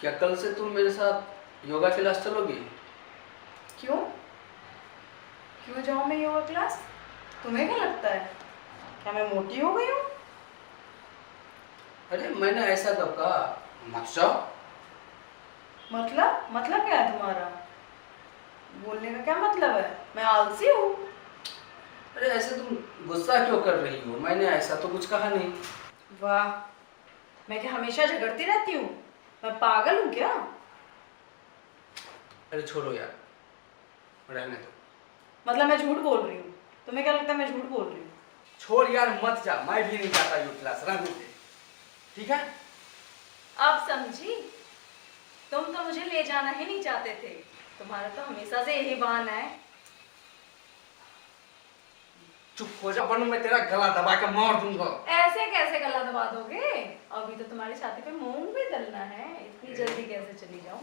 क्या कल से तुम मेरे साथ योगा क्लास चलोगी? क्यों? क्यों जाऊं मैं योगा क्लास? तुम्हें क्या लगता है? क्या मैं मोटी हो गई हूँ? अरे मैंने ऐसा कब कहा? मत जाओ। मतलब क्या है तुम्हारा? बोलने का क्या मतलब है? मैं आलसी हूँ? अरे ऐसे तुम गुस्सा क्यों कर रही हो? मैंने ऐसा तो कुछ कहा नहीं। वाह, मैं क्या हमेशा झगड़ती रहती हूँ? मैं पागल हूँ क्या? अरे छोड़ो यार, रहने दो। मतलब मैं झूठ बोल रही हूँ? तुम्हें क्या लगता है मैं झूठ बोल रही हूँ? छोड़ यार, मत जा, मैं भी नहीं जाता योगा क्लास, रहने दे। ठीक है? अब समझी? तुम तो मुझे ले जाना ही नहीं चाहते थे। तुम्हारा तो हमेशा से यही बहाना है। चुप हो जा वरना मैं तेरा गला दबा के मार दूंगा। ऐसे कैसे गला दबा दोगे? अभी तो तुम्हारी छाती पे मूंग भी दलना है। इतनी जल्दी कैसे चली जाऊं?